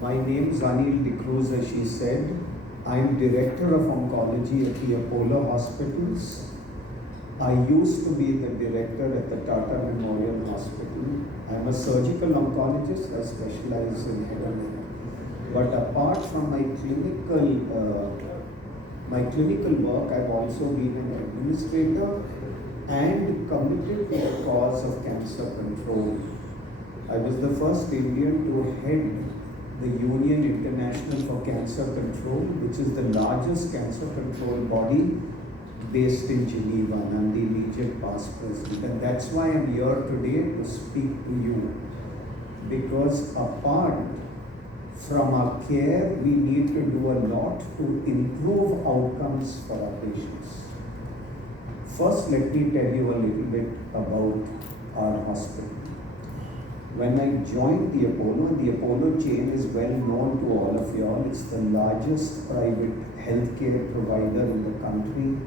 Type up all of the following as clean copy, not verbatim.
My name is Anil De Cruz, as she said. I'm Director of Oncology at the Apollo Hospitals. I used to be the Director at the Tata Memorial Hospital. I'm a surgical oncologist. I specialize in Hereditary. But apart from my clinical work, I've also been an administrator and committed to the cause of cancer control. I was the first Indian to head the Union International for Cancer Control, which is the largest cancer control body based in Geneva, and I'm the immediate past president. And that's why I'm here today to speak to you. Because apart from our care, we need to do a lot to improve outcomes for our patients. First, let me tell you a little bit about our hospital. When I joined the Apollo chain is well known to all of you all. It's the largest private healthcare provider in the country.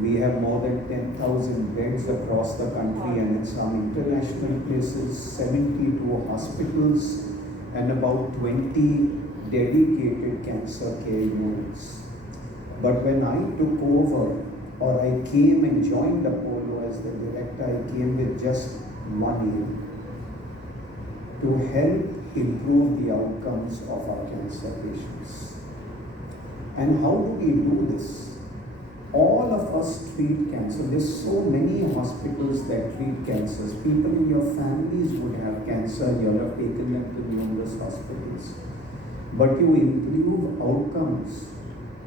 We have more than 10,000 beds across the country and in some international places, 72 hospitals, and about 20 dedicated cancer care units. But when I took over, or I came and joined Apollo as the director, I came with just money to help improve the outcomes of our cancer patients. And how do we do this? All of us treat cancer. There's so many hospitals that treat cancers. People in your families would have cancer. You'll have taken them to numerous hospitals. But you improve outcomes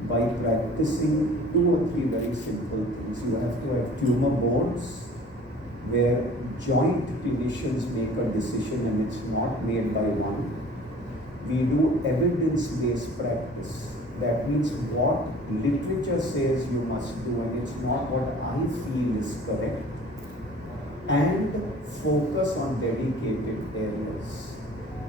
by practicing 2 or 3 very simple things. You have to have tumor boards where joint clinicians make a decision and it's not made by one. We do evidence-based practice. That means what literature says you must do and it's not what I feel is correct. And focus on dedicated areas.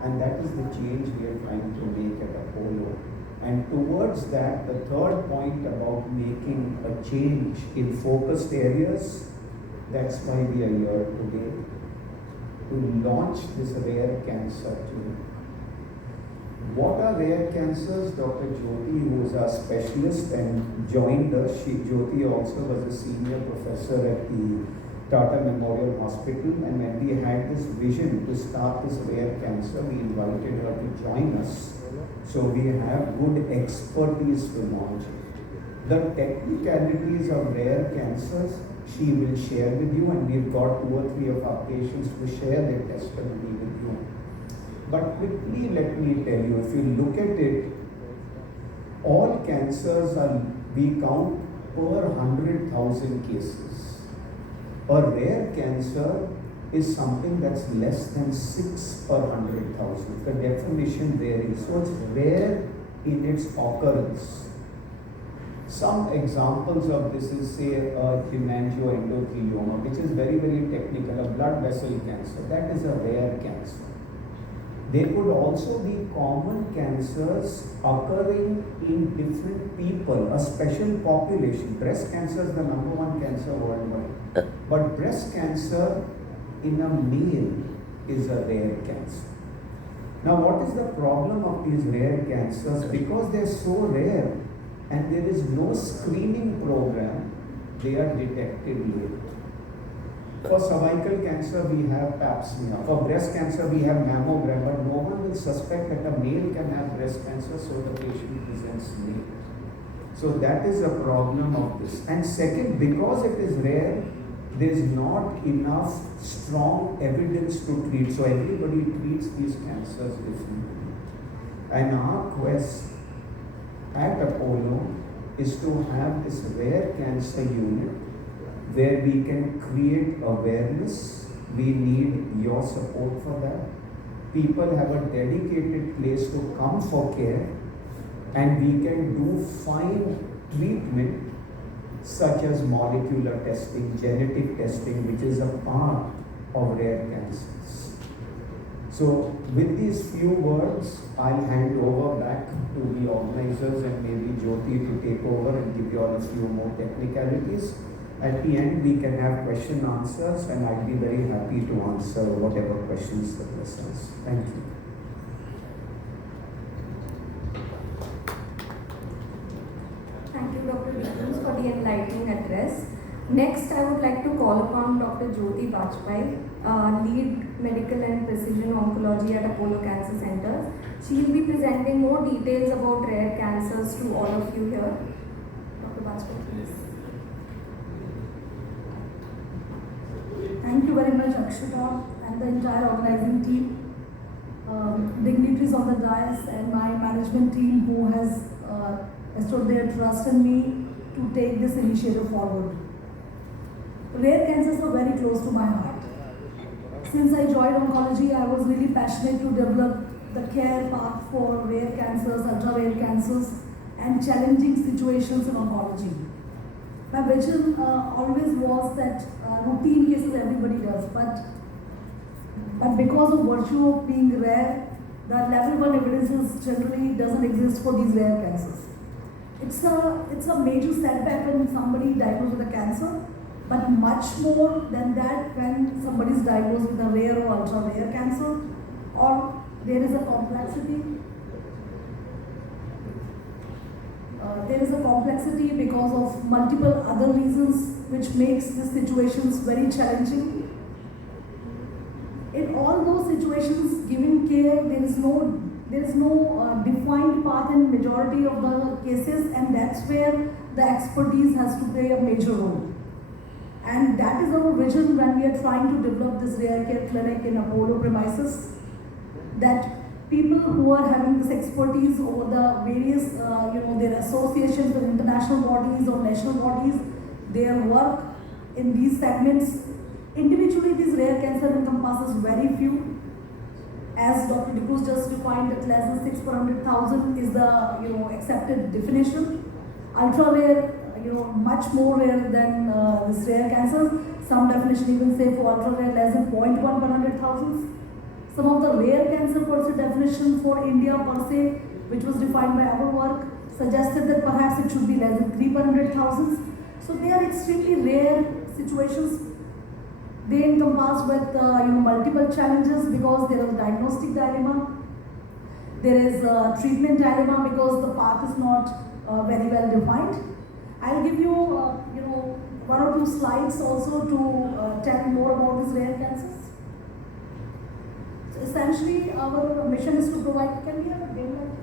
And that is the change we are trying to make at Apollo. And towards that, the third point about making a change in focused areas, that's why we are here today, to launch this rare cancer clinic. What are rare cancers? Dr. Jyoti, who is our specialist and joined us, Jyoti also was a senior professor at the Tata Memorial Hospital, and when we had this vision to start this rare cancer, we invited her to join us. So we have good expertise to launch it. The technicalities of rare cancers, she will share with you, and we've got 2 or 3 of our patients to share their testimony with you. But quickly, let me tell you, if you look at it, all cancers we count per 100,000 cases. A rare cancer is something that's less than 6 per 100,000. The definition varies. So it's rare in its occurrence. Some examples of this is, say, a hemangioendothelioma, which is very, very technical, a blood vessel cancer. That is a rare cancer. There could also be common cancers occurring in different people, a special population. Breast cancer is the #1 cancer worldwide. But breast cancer in a male is a rare cancer. Now, what is the problem of these rare cancers? Because they are so rare and there is no screening program, they are detected late. For cervical cancer, we have pap smear. For breast cancer, we have mammogram, but no one will suspect that a male can have breast cancer, so the patient presents late. So that is a problem of this. And second, because it is rare, there is not enough strong evidence to treat. So everybody treats these cancers differently. And our quest at Apollo is to have this rare cancer unit where we can create awareness. We need your support for that. People have a dedicated place to come for care, and we can do fine treatment such as molecular testing, genetic testing, which is a part of rare cancers. So with these few words, I'll hand over back to the organizers and maybe Jyoti to take over and give you all a few more technicalities. At the end, we can have question answers, and I'd be very happy to answer whatever questions the listeners. Thank you. the enlightening address. Next, I would like to call upon Dr. Jyoti Bajpai, Lead Medical and Precision Oncology at Apollo Cancer Centers. She will be presenting more details about rare cancers to all of you here. Dr. Bajpai, please. Thank you very much, Akshita, and the entire organizing team, dignitaries on the dais, and my management team who has bestowed their trust in me to take this initiative forward. Rare cancers are very close to my heart. Since I joined oncology, I was really passionate to develop the care path for rare cancers, ultra-rare cancers, and challenging situations in oncology. My vision always was that routine cases everybody does, but because of virtue of being rare, the level 1 evidence generally doesn't exist for these rare cancers. It's a major setback when somebody is diagnosed with a cancer, but much more than that when somebody is diagnosed with a rare or ultra-rare cancer, or there is a complexity. There is a complexity because of multiple other reasons which makes these situations very challenging. In all those situations, giving care, there is no defined path in majority of the cases, and that's where the expertise has to play a major role. And that is our vision when we are trying to develop this RareCare Clinic in Apollo premises, that people who are having this expertise over the various, their associations with international bodies or national bodies, their work in these segments. Individually, this rare cancer encompasses very few. As Dr. Dicruz just defined, that less than 6 per 100,000 is the accepted definition. Ultra rare, much more rare than this rare cancers. Some definition even say for ultra rare less than 0.1 per 100,000. Some of the rare cancer per se definition for India per se, which was defined by our work, suggested that perhaps it should be less than 3 per 100,000. So they are extremely rare situations. They encompass with multiple challenges because there is a diagnostic dilemma, there is a treatment dilemma because the path is not very well defined. I'll give you 1 or 2 slides also to tell more about these rare cancers. So essentially, our mission is to provide. Can we have a demo?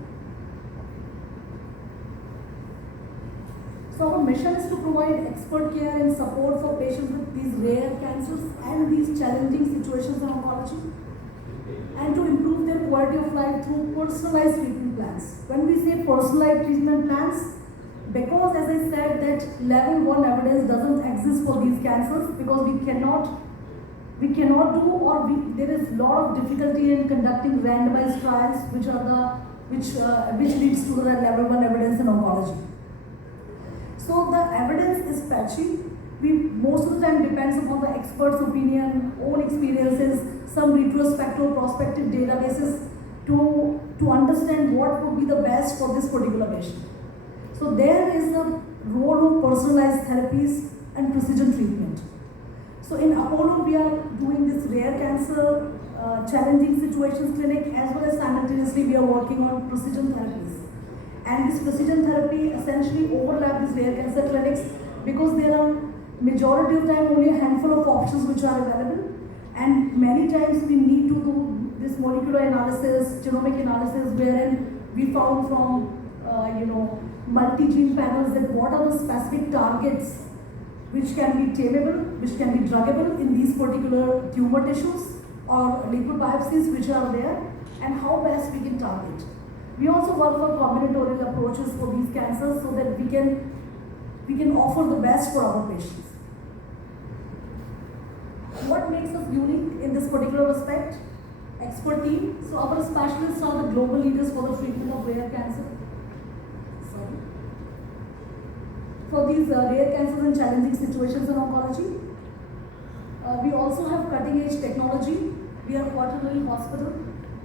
So our mission is to provide expert care and support for patients with these rare cancers and these challenging situations in oncology, and to improve their quality of life through personalized treatment plans. When we say personalized treatment plans, because as I said that level 1 evidence doesn't exist for these cancers, because we cannot do, or there is a lot of difficulty in conducting randomized trials which leads to the level 1 evidence in oncology. So the evidence is patchy. We most of the time depends upon the expert's opinion, own experiences, some retrospective, prospective databases to understand what would be the best for this particular patient. So there is the role of personalized therapies and precision treatment. So in Apollo, we are doing this rare cancer challenging situations clinic, as well as simultaneously we are working on precision therapies. And this precision therapy essentially overlaps these rare cancer clinics because there are majority of time only a handful of options which are available, and many times we need to do this molecular analysis, genomic analysis, wherein we found from multi-gene panels that what are the specific targets which can be tameable, which can be druggable in these particular tumor tissues or liquid biopsies which are there, and how best we can target. We also work for combinatorial approaches for these cancers so that we can offer the best for our patients. What makes us unique in this particular respect? Expert team. So our specialists are the global leaders for the treatment of rare cancer. For these rare cancers and challenging situations in oncology. We also have cutting-edge technology. We are Apollo Hospital.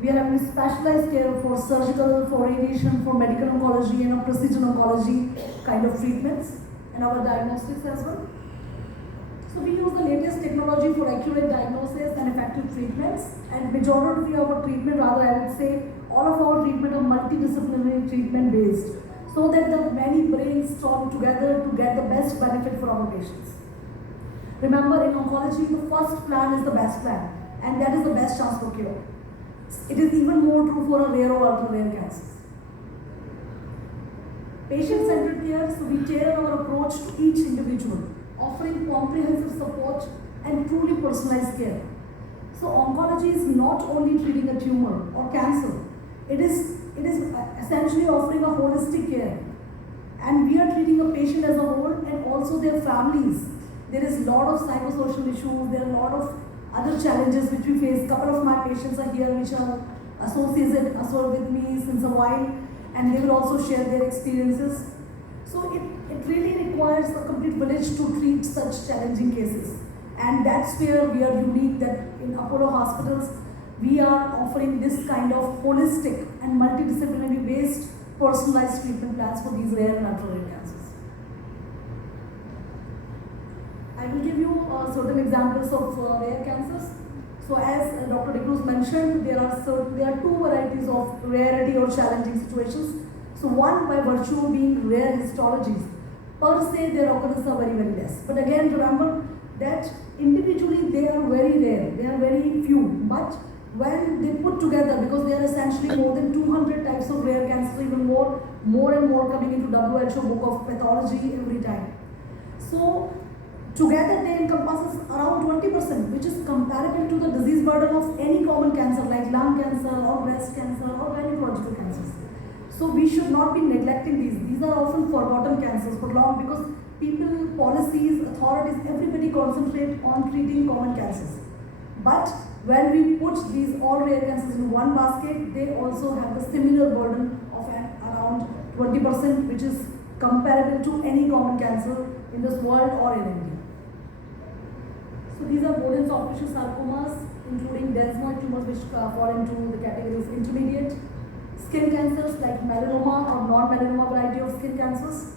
We are having specialized care for surgical, for radiation, for medical oncology, and precision oncology kind of treatments, and our diagnostics as well. So we use the latest technology for accurate diagnosis and effective treatments, and majority of our treatment, rather I would say, all of our treatment are multidisciplinary treatment based. so that the many brainstorm together to get the best benefit for our patients. Remember, in oncology, the first plan is the best plan, and that is the best chance for cure. It is even more true for a rare or ultra-rare cancers. Patient-centered care, so we tailor our approach to each individual, offering comprehensive support and truly personalized care. So oncology is not only treating a tumor or cancer, it is essentially offering a holistic care. And we are treating a patient as a whole and also their families. There is a lot of psychosocial issues, there are a lot of other challenges which we face. A couple of my patients are here which are associated with me since a while, and they will also share their experiences. So it really requires a complete village to treat such challenging cases. And that's where we are unique, that in Apollo Hospitals, we are offering this kind of holistic and multidisciplinary based personalized treatment plans for these rare and ultra-rare cancers. I will give you certain examples of rare cancers. So as Dr. De Cruz mentioned, there are two varieties of rarity or challenging situations. So one, by virtue of being rare histologies, per se their occurrences are very, very less. But again, remember that individually they are very rare, they are very few. But when they put together, because there are essentially more than 200 types of rare cancers, even more and more coming into WHO book of pathology every time. So together they encompass around 20%, which is comparable to the disease burden of any common cancer like lung cancer or breast cancer or gynecological cancers. So we should not be neglecting these. These are often forgotten cancers for long because people, policies, authorities, everybody concentrate on treating common cancers. But when we put these all rare cancers in one basket, they also have the similar burden of around 20%, which is comparable to any common cancer in this world or in India. So these are bone and soft tissue sarcomas, including desmoid tumors, which fall into the category of intermediate. Skin cancers like melanoma or non-melanoma variety of skin cancers.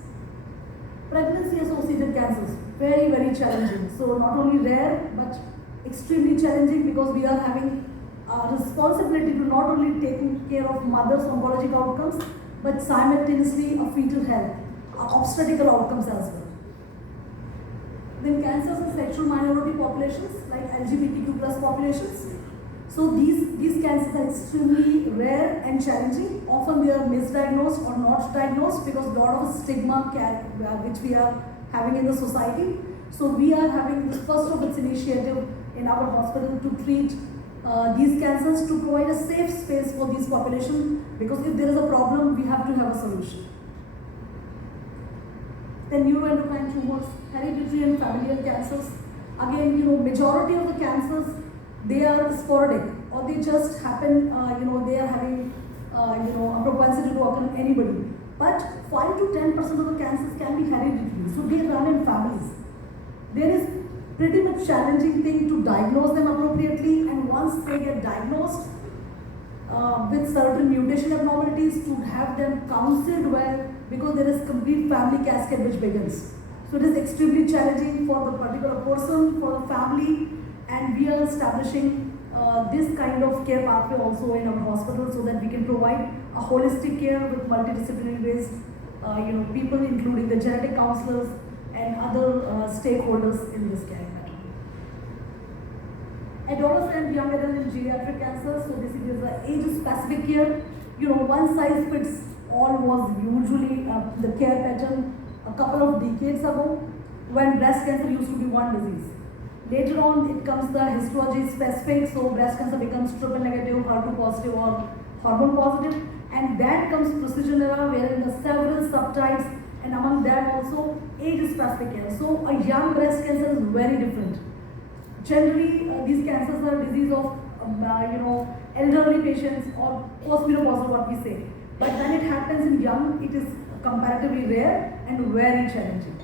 Pregnancy-associated cancers, very, very challenging. So not only rare, but extremely challenging because we are having a responsibility to not only taking care of mother's oncological outcomes, but simultaneously a fetal health, obstetrical outcomes as well. Then cancers in sexual minority populations like LGBTQ plus populations. So these cancers are extremely rare and challenging. Often they are misdiagnosed or not diagnosed because a lot of stigma which we are having in the society. So we are having this first of its initiative in our hospital to treat these cancers, to provide a safe space for these populations, because if there is a problem, we have to have a solution. Then neuroendocrine tumors, hereditary and familial cancers. Again, majority of the cancers, they are sporadic or they just happen, they are having, a propensity to occur in anybody. But 5 to 10% of the cancers can be hereditary, so they run in families. There is pretty much challenging thing to diagnose them appropriately, and once they get diagnosed with certain mutation abnormalities, to have them counseled well, because there is complete family cascade which begins. So it is extremely challenging for the particular person, for the family, and we are establishing this kind of care pathway also in our hospital so that we can provide a holistic care with multidisciplinary based people, including the genetic counselors and other stakeholders in this care. Adolescent, young adult and geriatric cancer, so this is the age-specific care. One size fits all was usually the care pattern a couple of decades ago, when breast cancer used to be one disease. Later on, it comes the histology specific, so breast cancer becomes triple negative, HER2 positive or hormone positive, and then comes precision era, wherein the several subtypes, and among them also age-specific care. So a young breast cancer is very different. Generally, these cancers are disease of elderly patients or postmenopausal, what we say. But when it happens in young, it is comparatively rare and very challenging.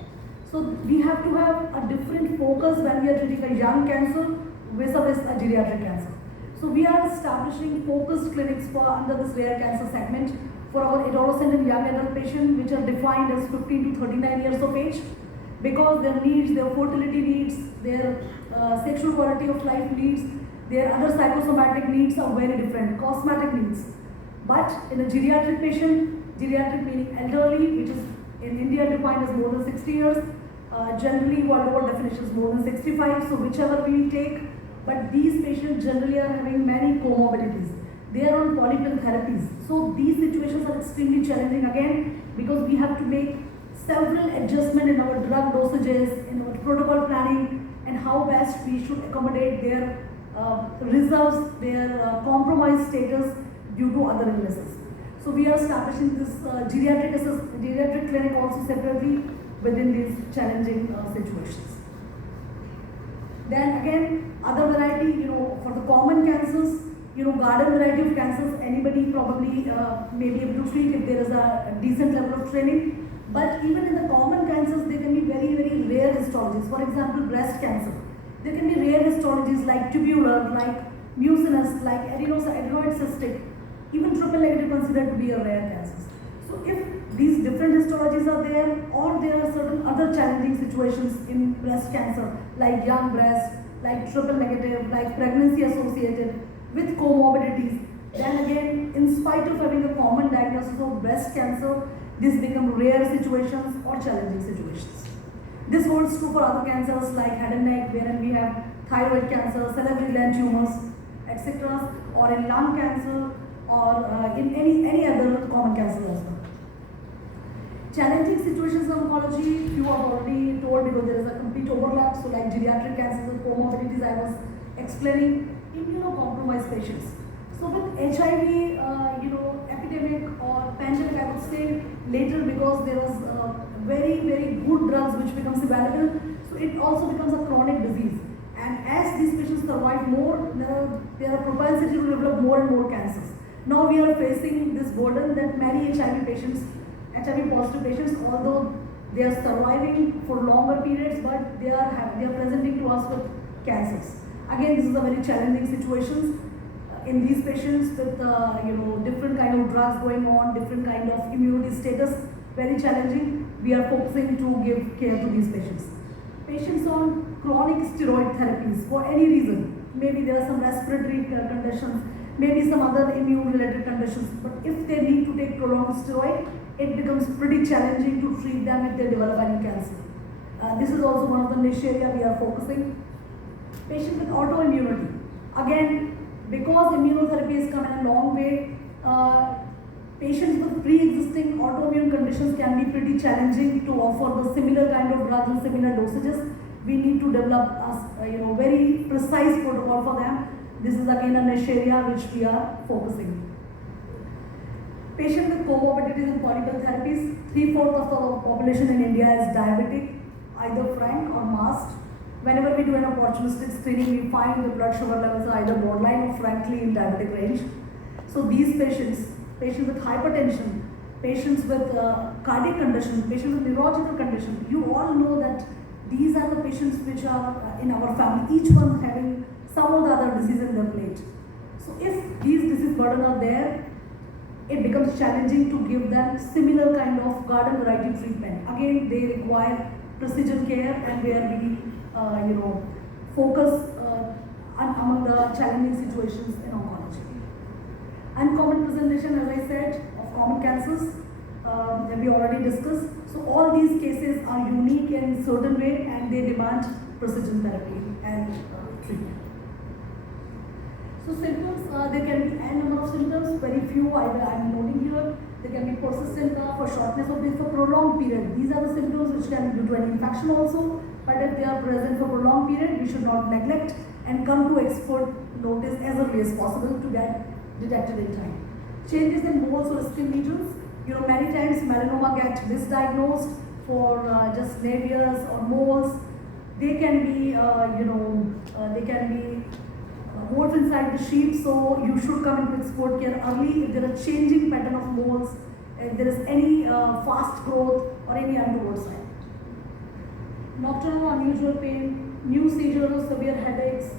So we have to have a different focus when we are treating a young cancer versus a geriatric cancer. So we are establishing focused clinics under this rare cancer segment for our adolescent and young adult patients, which are defined as 15 to 39 years of age, because their needs, their fertility needs, their sexual quality of life needs, their other psychosomatic needs are very different, cosmetic needs. But in a geriatric patient, geriatric meaning elderly, which is in India defined as more than 60 years, generally world over definition is more than 65, so whichever we take, but these patients generally are having many comorbidities. They are on polypill therapies. So these situations are extremely challenging again because we have to make several adjustments in our drug dosages, in our protocol planning, and how best we should accommodate their reserves, their compromised status due to other illnesses. So we are establishing this geriatric clinic also separately within these challenging situations. Then again, other variety, for the common cancers, garden variety of cancers, anybody probably may be able to treat if there is a decent level of training. But even in the common cancers, there can be very, very rare histologies. For example, breast cancer. There can be rare histologies like tubular, like mucinous, like adenoid cystic, even triple negative considered to be a rare cancers. So if these different histologies are there, or there are certain other challenging situations in breast cancer, like young breast, like triple negative, like pregnancy associated with comorbidities, then again, in spite of having a common diagnosis of breast cancer, these become rare situations or challenging situations. This holds true for other cancers like head and neck, wherein we have thyroid cancer, salivary gland tumors, etc., or in lung cancer, or in any other common cancers as well. Challenging situations in oncology, few have already told because there is a complete overlap. So like geriatric cancers and comorbidities, I was explaining, immunocompromised patients. So with HIV, epidemic or pandemic, I would say later because there was very, very good drugs which becomes available. So it also becomes a chronic disease. And as these patients survive more, there are propensity to develop more and more cancers. Now we are facing this burden that many HIV positive patients, although they are surviving for longer periods, but they are presenting to us with cancers. Again, this is a very challenging situation in these patients with different kind of drugs going on, different kind of immunity status, very challenging. We are focusing to give care to these patients. Patients on chronic steroid therapies for any reason. Maybe there are some respiratory conditions, maybe some other immune-related conditions. But if they need to take prolonged steroid, it becomes pretty challenging to treat them if they develop any cancer. This is also one of the niche area we are focusing. Patients with autoimmunity. Again, because immunotherapy has come in a long way, patients with pre-existing autoimmune conditions can be pretty challenging to offer the similar kind of drugs and similar dosages. We need to develop a very precise protocol for them. This is again a niche area which we are focusing. Patients with comorbidities and polypill therapies, 3/4 of the population in India is diabetic, either frank or masked. Whenever we do an opportunistic screening, we find the blood sugar levels are either borderline or frankly in diabetic range. So these patients with hypertension, patients with cardiac condition, patients with neurological condition, you all know that these are the patients which are in our family, each one having some or the other disease in their plate. So if these disease burden are there, it becomes challenging to give them similar kind of garden variety treatment. Again, they require precision care, and where we focus among the challenging situations in oncology. Uncommon presentation, as I said, of common cancers that we already discussed. So all these cases are unique in certain way, and they demand precision therapy and treatment. So symptoms, there can be n number of symptoms, very few I am noting here. There can be persistent cough or shortness of breath for prolonged period. These are the symptoms which can be due to an infection also, but if they are present for prolonged period, we should not neglect and come to expert notice as early as possible to get detected in time. Changes in moles or skin lesions. Many times melanoma get misdiagnosed for just navias or moles. They can be, moles inside the sheep, so you should come into expert care early if there are changing pattern of moles, if there is any fast growth or any untoward sign. Nocturnal unusual pain, new seizures or severe headaches,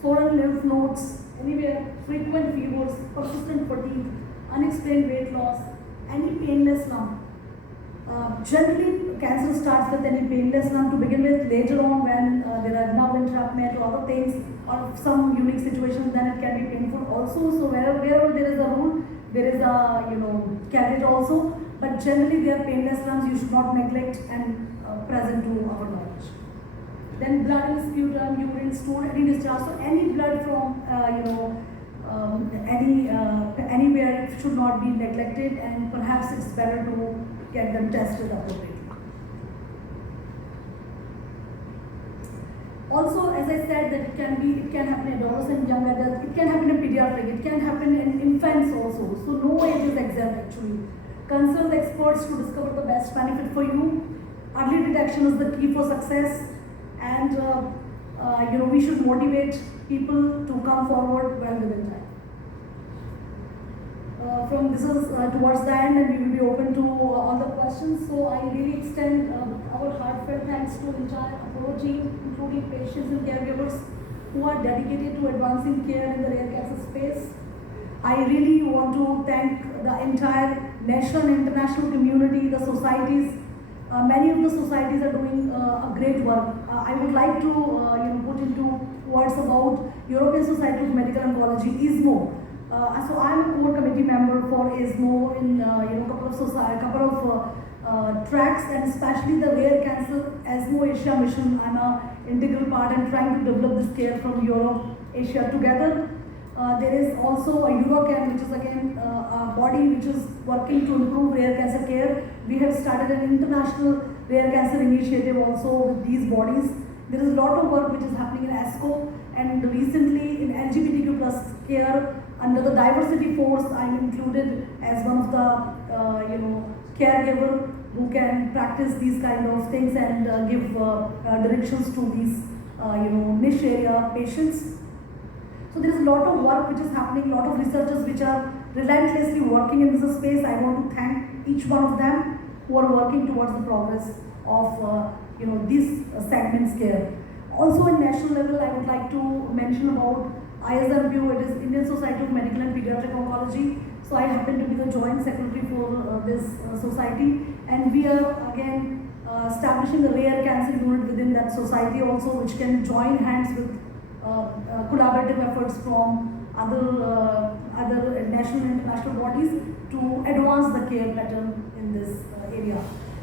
swollen lymph nodes, anywhere, frequent fevers, persistent fatigue, unexplained weight loss, any painless lump. Generally, cancer starts with any painless lump to begin with. Later on, when there are nerve entrapment or other things, or some unique situations, then it can be painful also. So wherever there is a rule, there is a carriage also, but generally they are painless lungs. You should not neglect and present to our knowledge. Then blood in sputum, urine, stool, any discharge. So any blood from anywhere it should not be neglected, and perhaps it's better to get them tested appropriately. Also, as I said, that it can happen in adolescent, young adults, it can happen in pediatric, it can happen in infants also. So no age is exempt actually. Consult experts to discover the best benefit for you. Early detection is the key for success, and we should motivate people to come forward well within time. From this is towards the end, and we will be open to all the questions. So I really extend our heartfelt thanks to entire Apollo team, including patients and caregivers who are dedicated to advancing care in the rare cancer space. I really want to thank the entire national and international community, the societies. Many of the societies are doing a great work. I would like to put into words about European Society of Medical Oncology, ISMO. So I'm a core committee member for ISMO in couple of tracks, and especially the rare cancer ESMO Asia mission. I'm an integral part and trying to develop this care from Europe, Asia together. There is also a Eurocare, which is again a body which is working to improve rare cancer care. We have started an international rare cancer initiative also with these bodies. There is a lot of work which is happening in ASCO, and recently in LGBTQ plus care under the diversity force, I'm included as one of the caregiver who can practice these kind of things and give directions to these niche area patients. So there is a lot of work which is happening, a lot of researchers which are relentlessly working in this space. I want to thank each one of them who are working towards the progress of these segments care. Also in national level, I would like to mention about ISMPO, it is Indian Society of Medical and Pediatric Oncology. So I happen to be the joint secretary for this society, and we are again establishing a rare cancer unit within that society also, which can join hands with collaborative efforts from other national and international bodies to advance the care pattern in this area.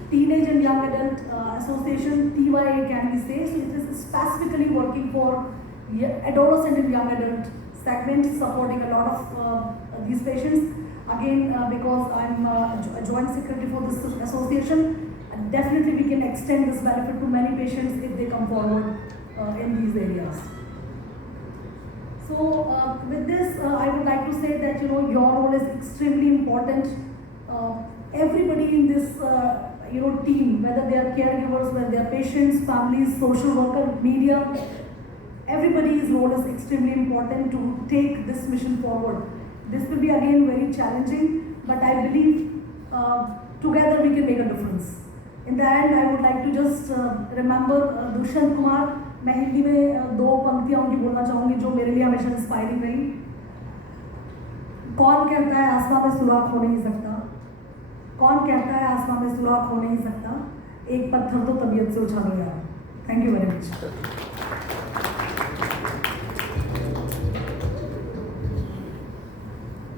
Teenage and Young Adult Association, TYA can we say, so it is specifically working for adolescent and young adult segment, supporting a lot of these patients. Again, because I'm a joint secretary for this association, definitely we can extend this benefit to many patients if they come forward in these areas. So with this, I would like to say that your role is extremely important. Everybody in this team, whether they are caregivers, whether they are patients, families, social worker, media, everybody's role is extremely important to take this mission forward. This will be again very challenging, but I believe together we can make a difference. In the end, I would like to just remember Dushyant Kumar. मैं हिंदी में 2 पंक्तियाँ उनकी बोलना चाहूँगी जो मेरे लिए हमेशा इंस्पायरिंग रही। कौन कहता है आसमां में सुराख हो नहीं सकता, कौन कहता है आसमां में सुराख हो नहीं सकता, एक पत्थर तो तबीयत से उछाल गया। Thank you very much.